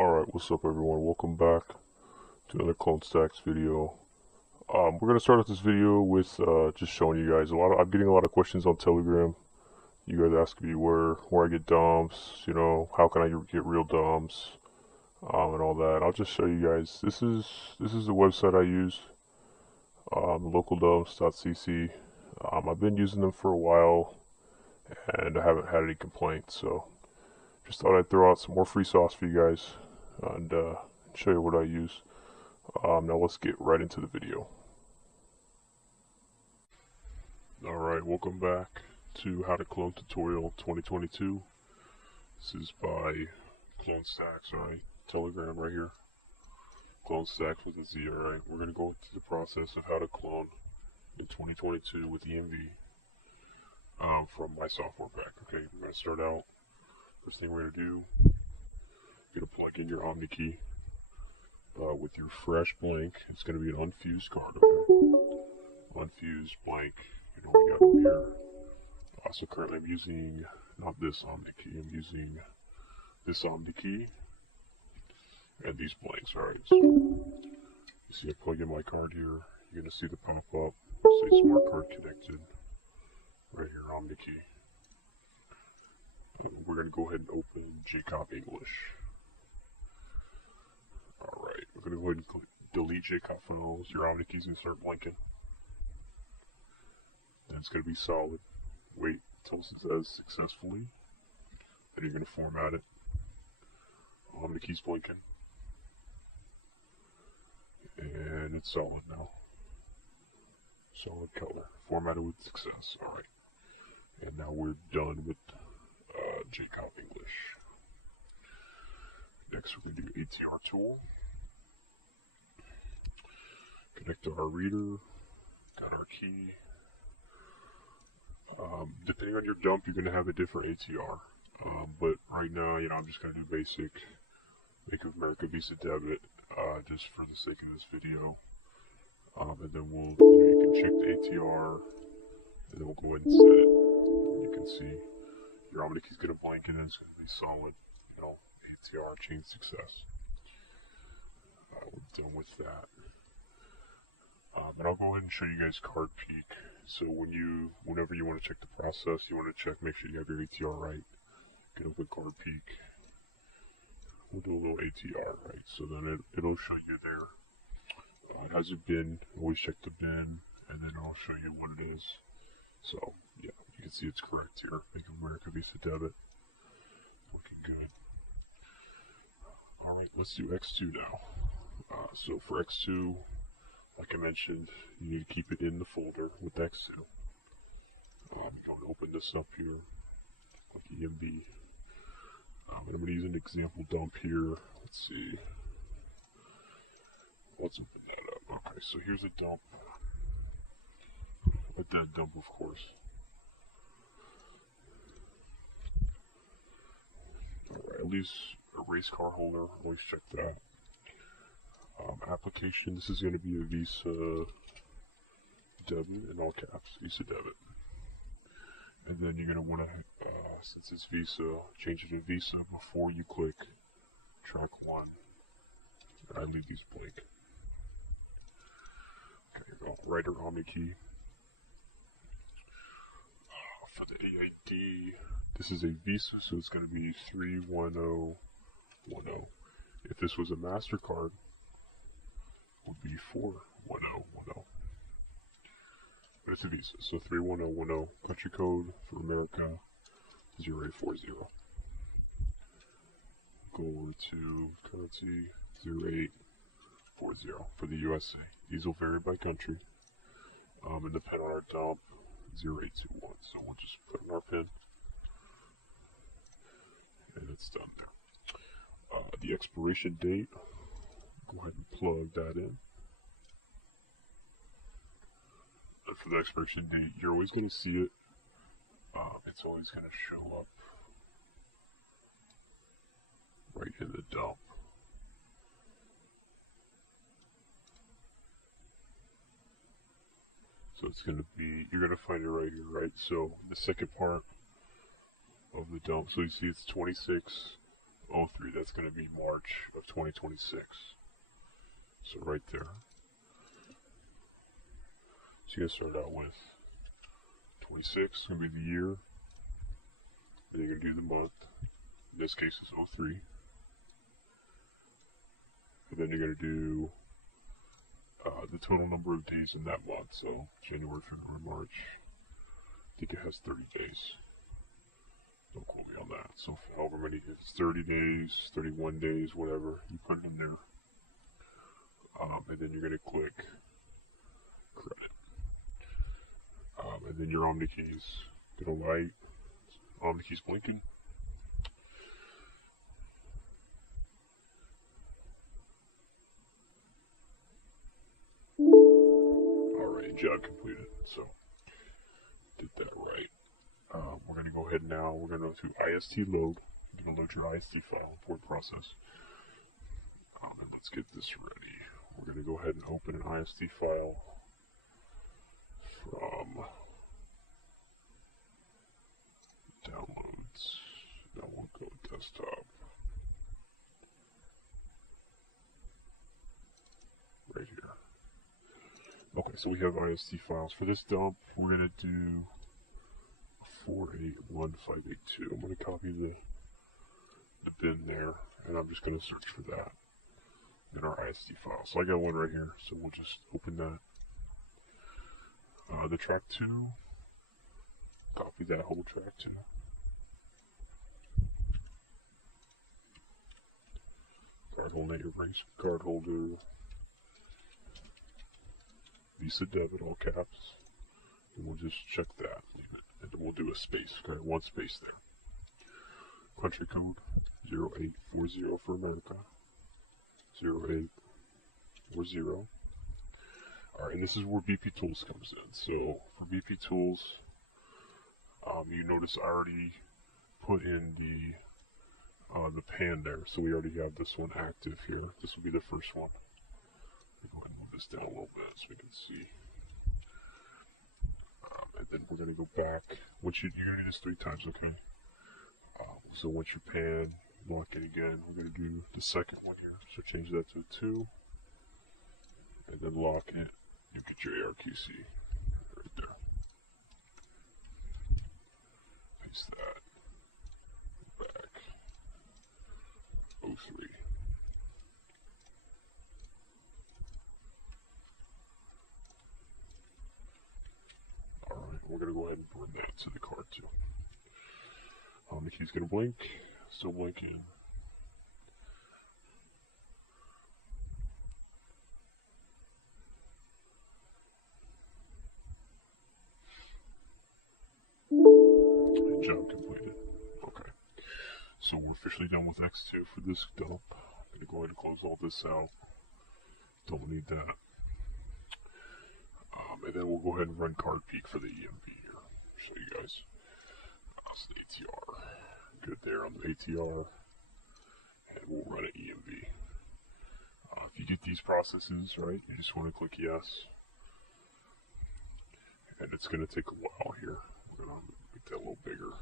Alright, what's up everyone? Welcome back to another Clone Stacks video. We're gonna start off this video with just showing you guys I'm getting a lot of questions on Telegram. You guys asking me where I get DOMs, how can I get real DOMs, and all that. I'll just show you guys. This is the website I use, localdoms.cc. I've been using them for a while and I haven't had any complaints, so just thought I'd throw out some more free sauce for you guys and show you what I use. Now let's get right into the video. Alright, welcome back to How to Clone Tutorial 2022. This is by Clone Stacks, alright? Telegram right here. Clone Stacks with a Z, alright? We're going to go into the process of how to clone in 2022 with EMV from my software pack. Okay, we're going to start out. First thing we're going to do, you're going to plug in your Omni key. With your fresh blank, it's going to be an unfused card, okay? Unfused blank, we got over here. So currently I'm using, not this Omni key, I'm using this Omni key and these blanks, alright? So, you see I plug in my card here, you're going to see the pop-up, say smart card connected, right here, Omni key. We're going to go ahead and open JCOP English. Alright, we're going to go ahead and click delete JCOP files. Your Omni key is going to start blinking. Then it's going to be solid. Wait until it says successfully. Then you're going to format it. Omni key's blinking. And it's solid now. Solid color. Formatted with success. Alright. And now we're done with JCOP English. Next we're going to do ATR tool. Connect to our reader. Got our key. Depending on your dump, you're going to have a different ATR. But right now, I'm just going to do basic Bank of America Visa debit, just for the sake of this video. And then you can check the ATR, and then we'll go ahead and set it. You can see your Omni key is going to blink, and then it's going to be solid. ATR chain success. We're done with that. And I'll go ahead and show you guys card peek. So whenever you want to check the process, you want to check, make sure you have your ATR right. Get open card peek. We'll do a little ATR, right? So then it'll show you there. It has a bin. Always check the bin, and then I'll show you what it is. So yeah, you can see it's correct here. Bank of America Visa debit. Looking good. Alright, let's do X2 now. So for X2, like I mentioned, you need to keep it in the folder with X2. I'm going to open this up here, like EMV. And I'm going to use an example dump here. Let's see. Let's open that up. Okay, so here's a dump. A dead dump, of course. Alright, at least a race car holder, always check that. Application, this is going to be a Visa debit, in all caps, Visa debit. And then you're going to want to, since it's Visa, change it to Visa before you click track 1. I leave these blank. Okay, go writer Omni key. For the AID, this is a Visa, so it's going to be 31010. If this was a MasterCard, it would be 41010. But it's a Visa, so 31010. Country code for America 0840. Go over to currency 0840 for the USA. These will vary by country. And the pin on our dump 0821. So we'll just put in our pin. And it's done there. The expiration date, go ahead and plug that in. And for the expiration date, you're always going to see it. It's always going to show up right in the dump. So it's going to be, you're going to find it right here, right? So the second part of the dump, so you see it's 26 03, that's going to be March of 2026. So right there. So you're going to start out with 26, going to be the year. Then you're going to do the month. In this case, it's 03. And then you're going to do the total number of days in that month. So January, February, March. I think it has 30 days. Don't quote me on that. So however many, if it's 30 days, 31 days, whatever, you put it in there. And then you're going to click credit. And then your OmniKey's going to light. OmniKey's blinking. Alright, job completed. So, did that right. We're going to go ahead now. We're going to go to IST load. You're going to load your IST file, import process. And let's get this ready. We're going to go ahead and open an IST file from downloads. Now we'll go desktop. Right here. Okay, so we have IST files. For this dump, we're going to do 481582. I'm going to copy the bin there, and I'm just going to search for that in our IST file. So I got one right here, so we'll just open that. The track 2, copy that whole track 2. Card holder, erase card holder. Visa debit, all caps. And we'll just check that, leave it. And then we'll do a space, okay, one space there. Country code 0840 for America. 0840. Alright, and this is where BP Tools comes in. So for BP Tools, you notice I already put in the pan there. So we already have this one active here. This will be the first one. Let me go ahead and move this down a little bit so we can see. And then we're going to go back. Once you're going to do this 3 times, okay? So once you pan, lock it again. We're going to do the second one here. So change that to a 2. And then lock it. You get your ARQC right there. Paste that. Back. 03. Alright, we're going to go ahead and burn that to the card too. The key's going to blink. Still blinking. Job completed. Okay. So we're officially done with X2 for this dump. I'm going to go ahead and close all this out. Don't need that. And then we'll go ahead and run card peek for the EMV here. Show you guys. That's the ATR. Good there on the ATR. And we'll run an EMV. If you get these processes, right, you just want to click yes. And it's going to take a while here. We're going to make that a little bigger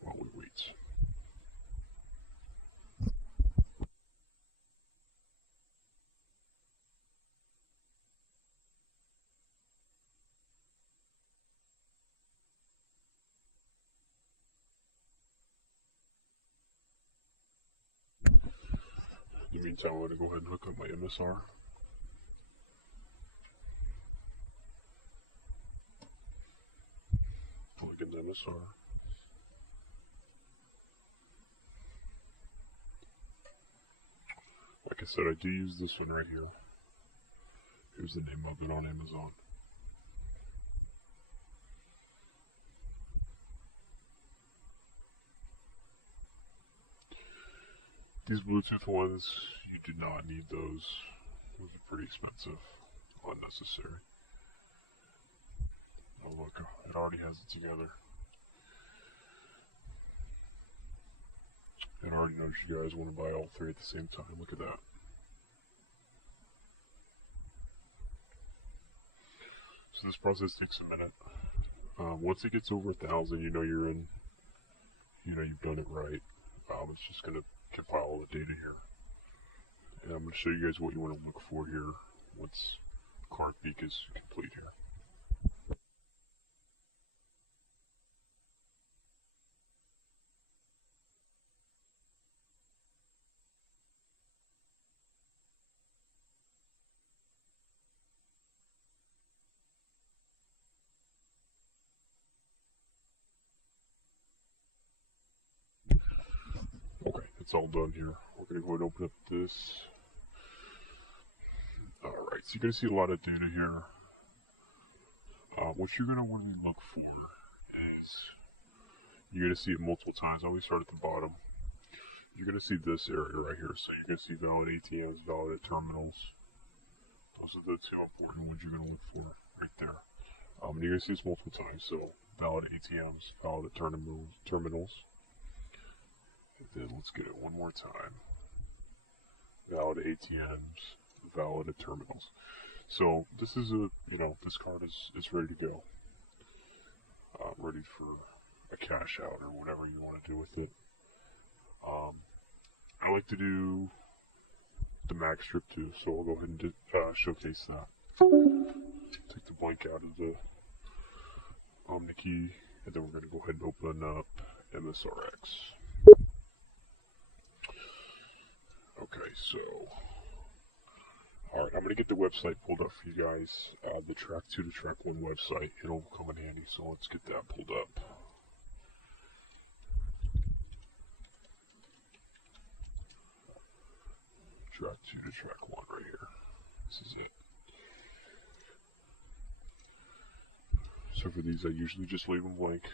while we wait. In the meantime, I'm going to go ahead and hook up my MSR. Plug in the MSR. Like I said, I do use this one right here. Here's the name of it on Amazon. These Bluetooth ones, you do not need those. Those are pretty expensive, unnecessary. Oh look, it already has it together. It already knows you guys want to buy all 3 at the same time. Look at that. So this process takes a minute. Once it gets over 1,000, you know you're in you've done it right. It's just going to compile all the data here. And I'm going to show you guys what you want to look for here once card peek is complete here. Okay, it's all done here. We're going to go ahead and open up this. Alright, so you're going to see a lot of data here. What you're going to want to look for is, you're going to see it multiple times. I always start at the bottom. You're going to see this area right here. So you're going to see valid ATMs, valid terminals. Those are the two important ones you're going to look for right there. And you're going to see this multiple times. So valid ATMs, valid terminals. And then let's get it one more time. Valid ATMs, valid terminals. So this is this card is ready to go. Ready for a cash out or whatever you want to do with it. I like to do the mag strip too, so I'll go ahead and showcase that. Take the blank out of the OmniKey, and then we're going to go ahead and open up MSRX. Okay, so, alright, I'm going to get the website pulled up for you guys, the Track 2 to Track 1 website. It'll come in handy, so let's get that pulled up. Track 2 to Track 1 right here. This is it. So for these, I usually just leave them blank.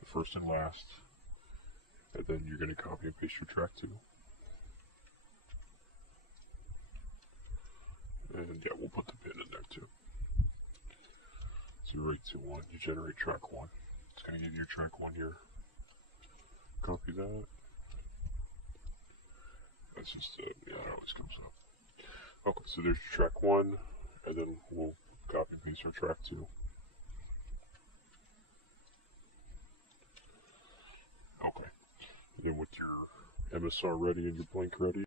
The first and last. And then you're going to copy and paste your Track 2. And yeah, we'll put the pin in there too. So 0821, you generate Track 1. It's going to give you your Track 1 here. Copy that. That's just, yeah, it always comes up. Okay, so there's Track 1, and then we'll copy and paste our Track 2. Okay. And then with your MSR ready and your blank ready,